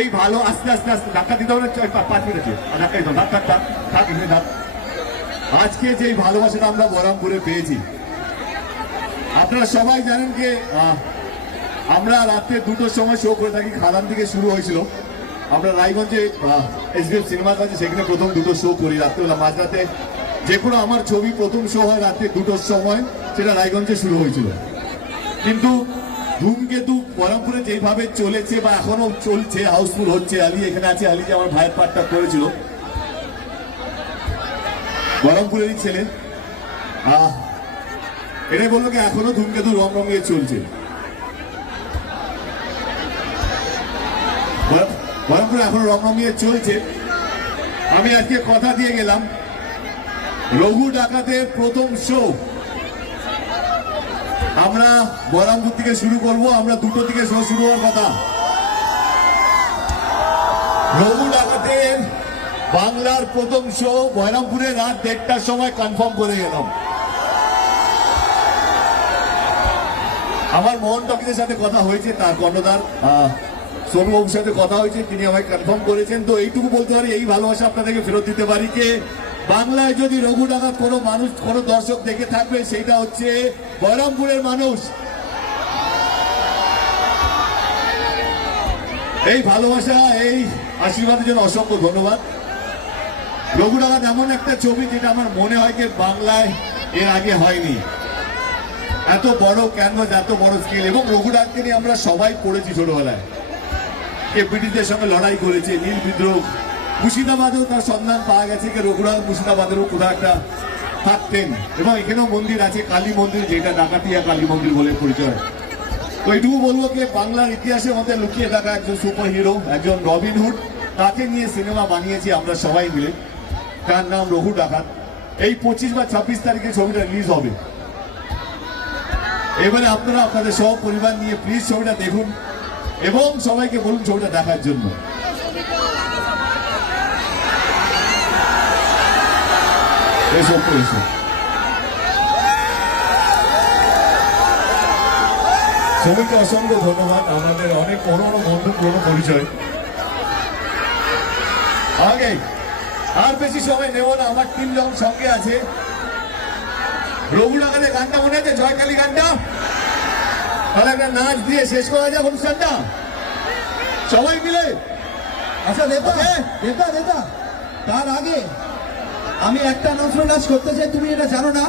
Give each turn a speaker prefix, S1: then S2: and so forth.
S1: এই ভালো আস্তে আস্তে আস্তে ধাক্কা দিতে হবে পাঁচ মিনিটে ধাক্কা দিতে হবে, ধাক ধাক ধাক থাক এখানে থাক। আজকে যে ভালোবাসাটা আমরা বহরমপুরে পেয়েছি আপনারা সবাই জানেন যে আমরা রাত্রে দুটোর সময় শো করে থাকি খাদান থেকে শুরু হয়েছিল। আমরা রায়গঞ্জে এসবিএফ সিনেমা কাছে সেখানে প্রথম দুটো শো করি রাত্রেবেলা মাঝরাতে। যে কোনো আমার ছবি প্রথম শো হয় রাত্রে দুটোর সময় সেটা রায়গঞ্জে শুরু হয়েছিল। কিন্তু ধূমকেতু বহরমপুরে যেভাবে চলেছে বা এখনও চলছে হাউসফুল হচ্ছে, আলী এখানে আছে, আলী যে আমার ভাইয়ের পাঠটা করেছিল। বহরমপুরেরই ছেলে। এটাই বলল কি, এখনও ধূমকেতু রং রঙিয়ে চলছে বহরমপুরে এখনও রং রঙিয়ে চলছে। আমি আজকে কথা দিয়ে গেলাম। রঘু ডাকাতের প্রথম শো আমরা বহরমপুর থেকে শুরু করব আমরা দুটো থেকে শো শুরু হওয়ার কথা। রঘু ডাকাতের বাংলার প্রথম শো বহরমপুরে রাত দেড়টার সময় কনফার্ম করে গেলাম। আমার মোহন টকিদের সাথে কথা হয়েছে তার কর্ণধার আহ, সৌরভবাবুর সাথে কথা হয়েছে তিনি আমায় কনফার্ম করেছেন। তো এইটুকু বলতে পারি এই ভালোবাসা আপনাদেরকে ফেরত দিতে পারি যে বাংলায় যদি রঘু ডাকাত কোনো মানুষ কোনো দর্শক দেখে থাকবে সেইটা হচ্ছে বহরমপুরের মানুষ। এই ভালোবাসা, এই আশীর্বাদের জন্য অসংখ্য ধন্যবাদ। রঘু এমন একটা ছবি যেটা আমার মনে হয় যে বাংলায় এর আগে হয়নি। এত বড় ক্যানভাস এত বড় স্কেল এবং রঘুনাথকে নিয়ে আমরা সবাই পড়েছি ছোটবেলায়। কে ব্রিটিশদের সঙ্গে লড়াই করেছে, নীল বিদ্রোহ, মুর্শিদাবাদেও তার সন্ধান পাওয়া গেছে যে রঘুনাথ মুর্শিদাবাদেরও কোথাও একটা থাকতেন এবং এখানেও মন্দির আছে, কালী মন্দির, যেটা ডাকাতিয়া কালী মন্দির বলে পরিচয়। তো এইটুকু বলব যে বাংলার ইতিহাসের মধ্যে লুকিয়ে থাকা একজন সুপার হিরো একজন রবিনহুড তাকে নিয়ে সিনেমা বানিয়েছি আমরা সবাই মিলে। তার নাম রঘু ডাকাত। এই পঁচিশ বা ছাব্বিশ তারিখে ছবিটা রিলিজ হবে। এবারে আপনারা, আপনাদের সব পরিবার নিয়ে প্লিজ ছবিটা দেখুন এবং সবাইকে বলুন ছবিটা দেখার জন্য। এসো এসো ছবিকে অসংখ্য ধন্যবাদ। আমাদের অনেক পুরনো বন্ধু, পুরনো পরিচয়। আর বেশি সময় নেব না, আমার যখন সঙ্গে আছে। রঘুনাথের গানটা মনে আছে? জয়কালী গানটা? তাহলে একটা নাচ দিয়ে শেষ করা যাক অনুষ্ঠানটা। সবাই মিলে।
S2: আচ্ছা নেতা. নেতা নেতা। তার আগে আমি একটা নজর নাচ করতে চাই তুমি এটা জানো না?